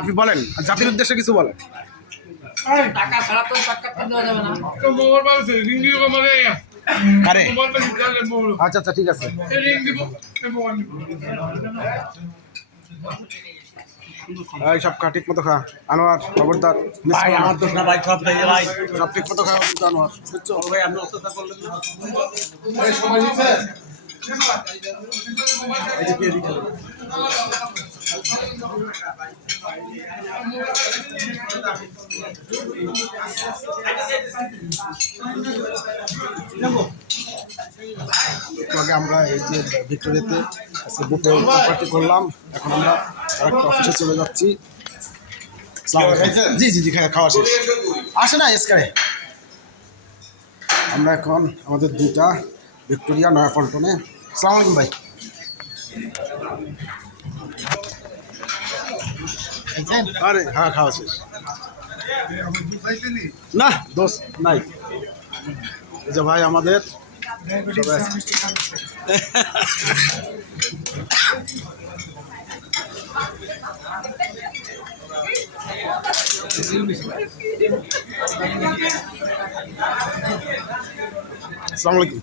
আপনি বলেন, জাতির উদ্দেশ্যে কিছু বলেন। টাকা ছাড়া তো সাক্ষাৎকার দেওয়া যাবে না। আচ্ছা আচ্ছা, ঠিক আছে। সব খা ঠিক মতো খা আনোয়ার, খবরদার ভাই আমার দোষ না ভাই, সব দেয় ভাই, সব ঠিক মতো খা আনোয়ার, বুঝছো ভাই আপনি অত্যাচার করলেন না। আগে আমরা এই যে ভিক্টোরিয়াতে বুকে পার্টি করলাম, এখন আমরা আরেকটা অফিসে চলে যাচ্ছি। জি জি জি, খাওয়া শেষ। আসে না এসকারে। আমরা এখন আমাদের দুইটা ভিক্টোরিয়া নয়াপল্টনে। আসসালামু আলাইকুম ভাই। আরে হ্যাঁ, খাওয়া শেষ। না দোষ নাই, এই যে ভাই আমাদের আসসালামু আলাইকুম।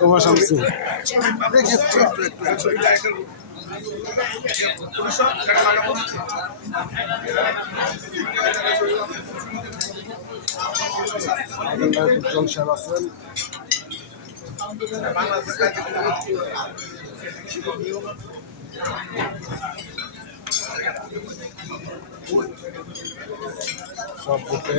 তোমার শামসু সাহেব আছেন। সব বুকে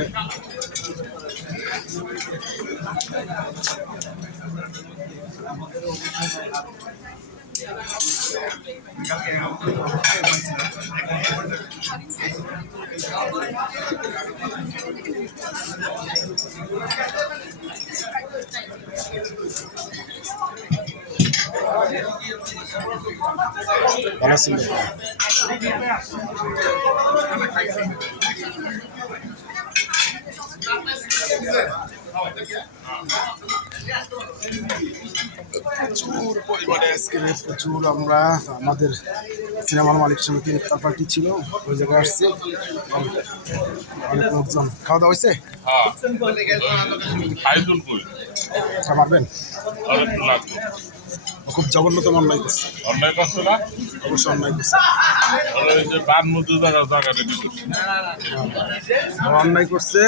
ভালো ছিল। প্রচুর পরিমাণে আজকের প্রচুর আমরা আমাদের সিনেমার মালিক সমিতির ইফতার পার্টি ছিল, ওই জায়গায় আসছে। অনেক লোকজন। খাওয়া দাওয়া হয়েছে? মারবেন? খুব জঘন্যতম অন্যায় করছে। অন্যায় করছে না? অবশ্যই অন্যায় করছে। অন্যায় করছে।